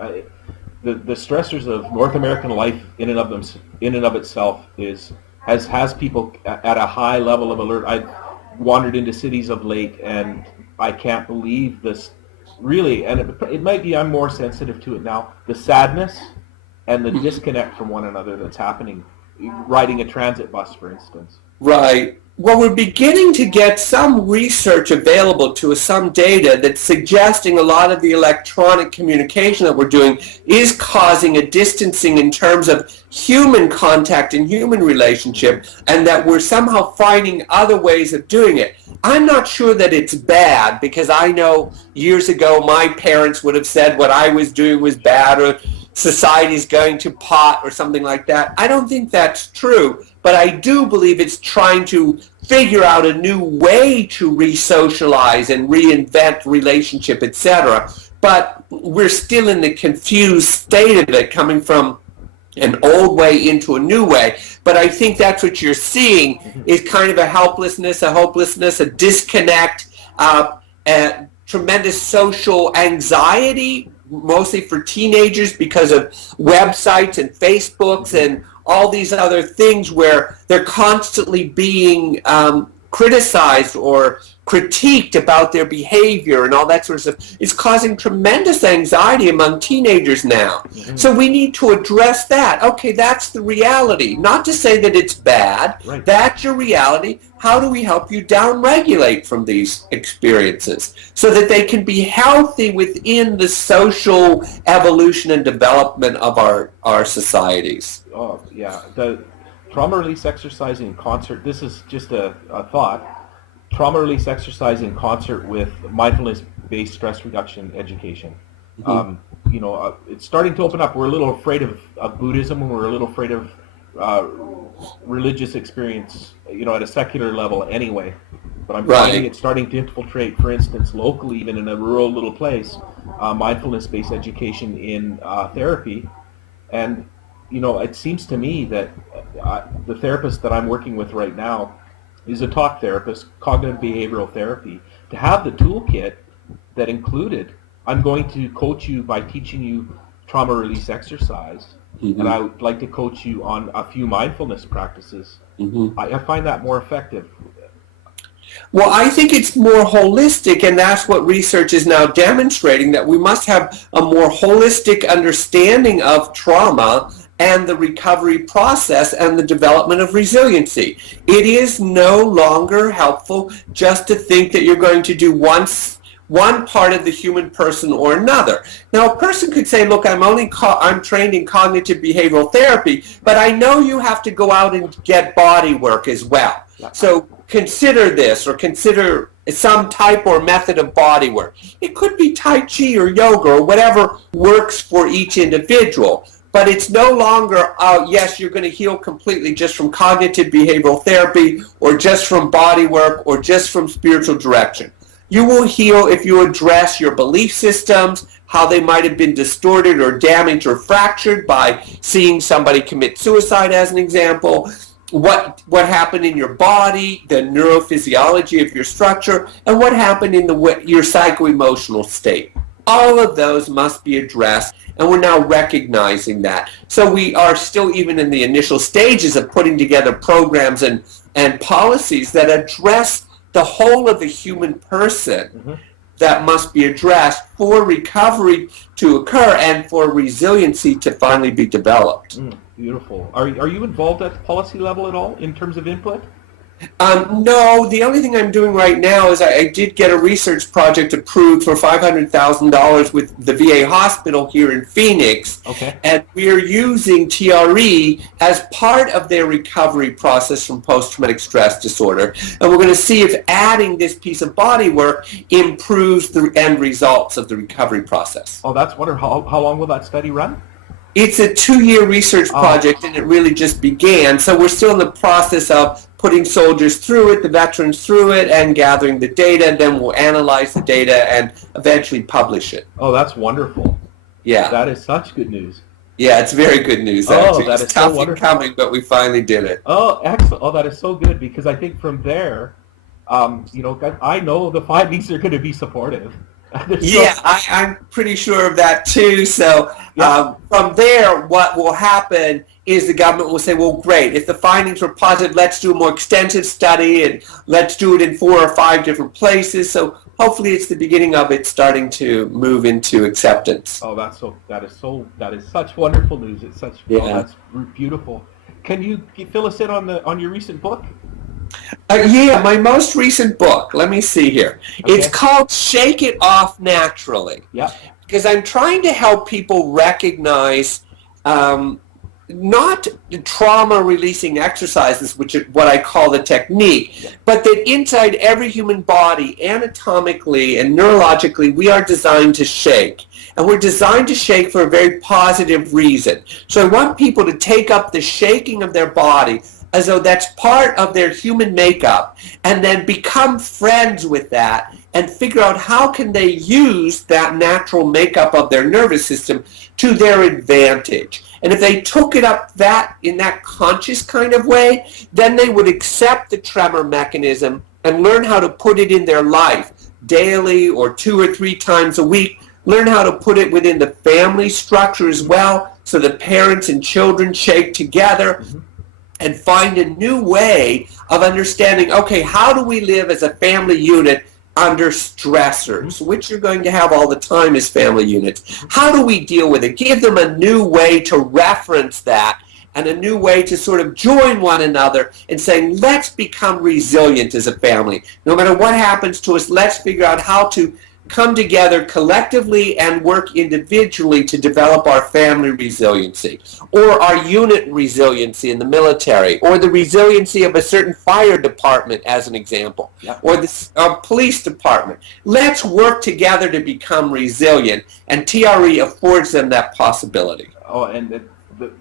The stressors of North American life in and of itself has people at a high level of alert. I've wandered into cities of late, and I can't believe this. Really, and it might be I'm more sensitive to it now. The sadness and the disconnect from one another that's happening, riding a transit bus, for instance. Right. Well, we're beginning to get some research available to us, some data that's suggesting a lot of the electronic communication that we're doing is causing a distancing in terms of human contact and human relationship, and that we're somehow finding other ways of doing it. I'm not sure that it's bad, because I know years ago my parents would have said what I was doing was bad, or society's going to pot or something like that. I don't think that's true, but I do believe it's trying to figure out a new way to re-socialize and reinvent relationship, etc. But we're still in the confused state of it, coming from an old way into a new way. But I think that's what you're seeing, is kind of a helplessness, a hopelessness, a disconnect, a tremendous social anxiety, mostly for teenagers, because of websites and Facebooks and all these other things where they're constantly being criticized or critiqued about their behavior and all that sort of stuff. It's causing tremendous anxiety among teenagers now. Mm-hmm. So we need to address that. Okay, that's the reality. Not to say that it's bad. Right. That's your reality. How do we help you downregulate from these experiences so that they can be healthy within the social evolution and development of our societies? Oh, yeah. The trauma release exercise in concert, this is just a thought. Trauma release exercise in concert with mindfulness-based stress reduction education. Mm-hmm. It's starting to open up. We're a little afraid of Buddhism, and we're a little afraid of religious experience, at a secular level anyway. But I'm finding it starting to infiltrate, for instance, locally, even in a rural little place, mindfulness-based education in therapy. And, it seems to me that the therapist that I'm working with right now is a talk therapist, cognitive behavioral therapy, to have the toolkit that included, I'm going to coach you by teaching you trauma release exercise, mm-hmm. and I would like to coach you on a few mindfulness practices. Mm-hmm. I find that more effective. Well, I think it's more holistic, and that's what research is now demonstrating, that we must have a more holistic understanding of trauma and the recovery process and the development of resiliency. It is no longer helpful just to think that you're going to do one part of the human person or another. Now, a person could say, look, I'm trained in cognitive behavioral therapy, but I know you have to go out and get body work as well. So consider this, or consider some type or method of body work. It could be Tai Chi or yoga or whatever works for each individual. But it's no longer, yes, you're going to heal completely just from cognitive behavioral therapy, or just from body work, or just from spiritual direction. You will heal if you address your belief systems, how they might have been distorted or damaged or fractured by seeing somebody commit suicide, as an example, what happened in your body, the neurophysiology of your structure, and what happened in your psycho-emotional state. All of those must be addressed, and we're now recognizing that. So we are still even in the initial stages of putting together programs and policies that address the whole of the human person, mm-hmm. that must be addressed for recovery to occur and for resiliency to finally be developed. Beautiful. Are you involved at the policy level at all in terms of input? No, the only thing I'm doing right now is I did get a research project approved for $500,000 with the VA hospital here in Phoenix. Okay. And we are using TRE as part of their recovery process from post-traumatic stress disorder. And we're going to see if adding this piece of body work improves the end results of the recovery process. Oh, that's wonderful. How long will that study run? It's a 2-year research Oh, project, and it really just began. So we're still in the process of putting soldiers through it, the veterans through it, and gathering the data. Then we'll analyze the data and eventually publish it. oh, that's wonderful. Yeah. That is such good news. Yeah, it's very good news, Oh, actually. It that was is so tough in wonderful. coming, but we finally did it. Oh, excellent. Oh, that is so good because I think from there, I know the findings are going to be supportive. There's Yeah, so, I'm pretty sure of that too. So yeah, from there, what will happen is the government will say, well, great, if the findings were positive, let's do a more extensive study and let's do it in 4 or 5 different places. So hopefully it's the beginning of it starting to move into acceptance. oh, that is such wonderful news. It's such, oh, Yeah. that's beautiful. Can you fill us in on your recent book? Yeah, my most recent book, let me see here. It's Okay. called Shake It Off Naturally, Yeah. because I'm trying to help people recognize not trauma releasing exercises, which is what I call the technique, but that inside every human body, anatomically and neurologically, we are designed to shake. And we're designed to shake for a very positive reason. So I want people to take up the shaking of their body as though that's part of their human makeup, and then become friends with that and figure out how can they use that natural makeup of their nervous system to their advantage. And if they took it up in that conscious kind of way, then they would accept the tremor mechanism and learn how to put it in their life daily or 2 or 3 times a week. Learn how to put it within the family structure as well, so that parents and children shake together and find a new way of understanding, okay, how do we live as a family unit under stressors, which you're going to have all the time as family units? How do we deal with it? Give them a new way to reference that and a new way to sort of join one another and saying, let's become resilient as a family. No matter what happens to us, let's figure out how to come together collectively and work individually to develop our family resiliency, or our unit resiliency in the military, or the resiliency of a certain fire department, as an example, or the police department. Let's work together to become resilient, and TRE affords them that possibility. Oh, and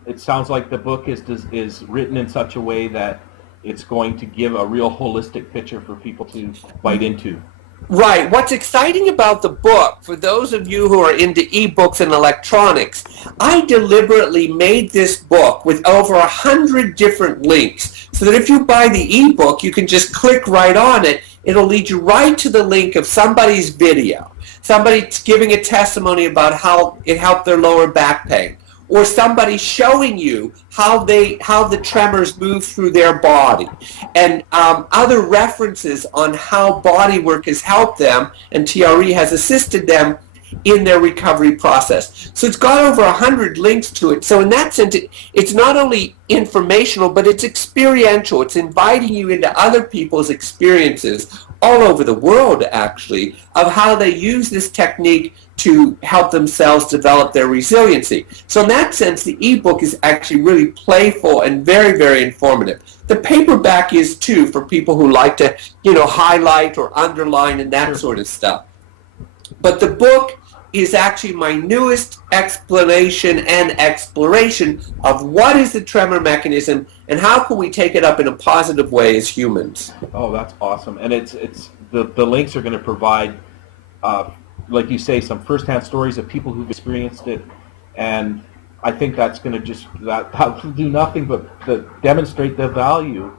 it sounds like the book is written in such a way that it's going to give a real holistic picture for people to bite into. Right. What's exciting about the book, for those of you who are into ebooks and electronics, I deliberately made this book with over 100 different links, so that if you buy the ebook, you can just click right on it. It'll lead you right to the link of somebody's video, somebody giving a testimony about how it helped their lower back pain, or somebody showing you how the tremors move through their body, and other references on how body work has helped them and TRE has assisted them in their recovery process. So it's got over 100 links to it. So in that sense, it's not only informational, but it's experiential. It's inviting you into other people's experiences all over the world, actually, of how they use this technique to help themselves develop their resiliency. So in that sense, the ebook is actually really playful and very, very informative. The paperback is too, for people who like to, highlight or underline and that sort of stuff. But the book is actually my newest explanation and exploration of what is the tremor mechanism and how can we take it up in a positive way as humans. Oh, that's awesome. And it's the links are going to provide, like you say, some firsthand stories of people who've experienced it, and I think that's going to that'll do nothing but demonstrate the value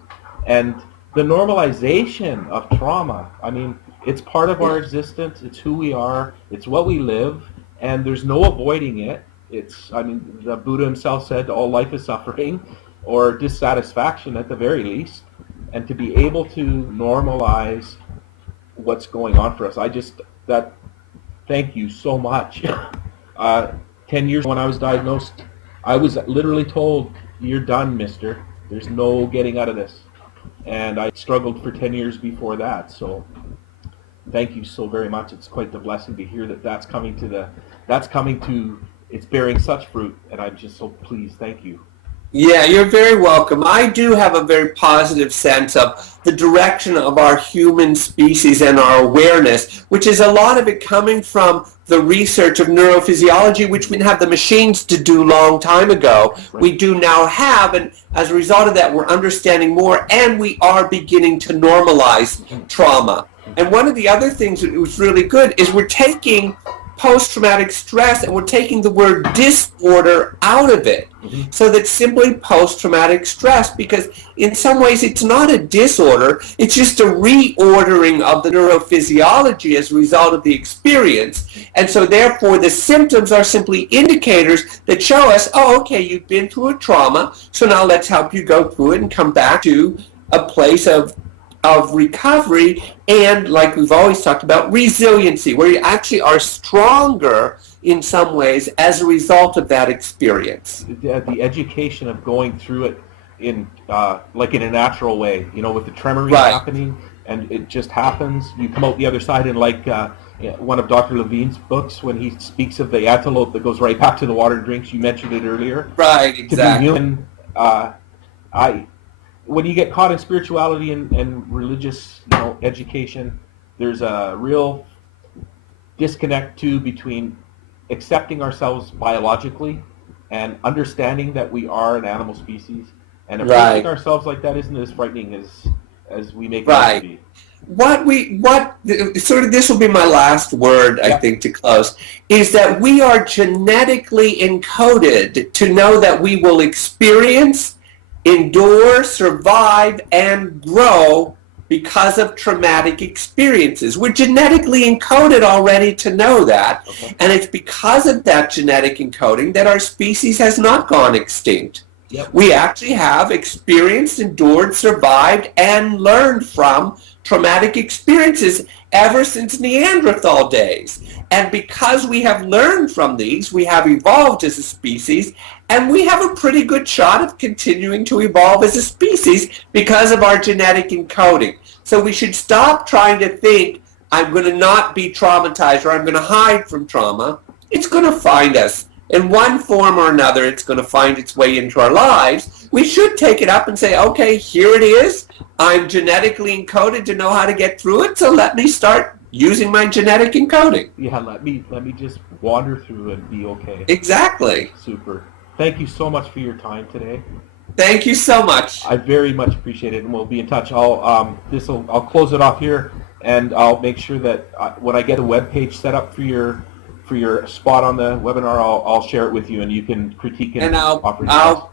and the normalization of trauma. I mean, it's part of our existence. It's who we are. It's what we live, and there's no avoiding it. The Buddha himself said all life is suffering or dissatisfaction at the very least, and to be able to normalize what's going on for us. Thank you so much. 10 years when I was diagnosed, I was literally told, you're done, mister. There's no getting out of this. And I struggled for 10 years before that. So thank you so very much. It's quite the blessing to hear that's coming to it's bearing such fruit. And I'm just so pleased. Thank you. Yeah, you're very welcome. I do have a very positive sense of the direction of our human species and our awareness, which is a lot of it coming from the research of neurophysiology, which we didn't have the machines to do long time ago. Right. We do now have, and as a result of that, we're understanding more, and we are beginning to normalize trauma. And one of the other things that was really good is we're taking post-traumatic stress and we're taking the word disorder out of it. So that's simply post-traumatic stress, because in some ways it's not a disorder, it's just a reordering of the neurophysiology as a result of the experience. And so therefore the symptoms are simply indicators that show us, oh, okay, you've been through a trauma, so now let's help you go through it and come back to a place of recovery, and like we've always talked about, resiliency, where you actually are stronger in some ways as a result of that experience. The education of going through it in like in a natural way, with the tremoring Right. happening, and it just happens. You come out the other side, and like one of Dr. Levine's books, when he speaks of the antelope that goes right back to the water and drinks, you mentioned it earlier. Right, exactly. To be human, when you get caught in spirituality and religious, education, there's a real disconnect too between accepting ourselves biologically and understanding that we are an animal species, and approaching Right. ourselves like that isn't as frightening as we make it out to Right. be. Sort of, this will be my last word, I think, to close, is that we are genetically encoded to know that we will experience, endure, survive, and grow because of traumatic experiences. We're genetically encoded already to know that, Okay. and it's because of that genetic encoding that our species has not gone extinct. Yep. We actually have experienced, endured, survived, and learned from traumatic experiences ever since Neanderthal days. And because we have learned from these, we have evolved as a species, and we have a pretty good shot of continuing to evolve as a species because of our genetic encoding. So we should stop trying to think, I'm going to not be traumatized, or I'm going to hide from trauma. It's going to find us. In one form or another, it's going to find its way into our lives. We should take it up and say, okay, here it is. I'm genetically encoded to know how to get through it, so let me start using my genetic encoding. Yeah, let me just wander through and be okay. Exactly. Super. Thank you so much for your time today. Thank you so much. I very much appreciate it, and we'll be in touch. I'll close it off here, and I'll make sure that when I get a web page set up for your spot on the webinar, I'll share it with you, and you can critique and And offer your I'll thoughts.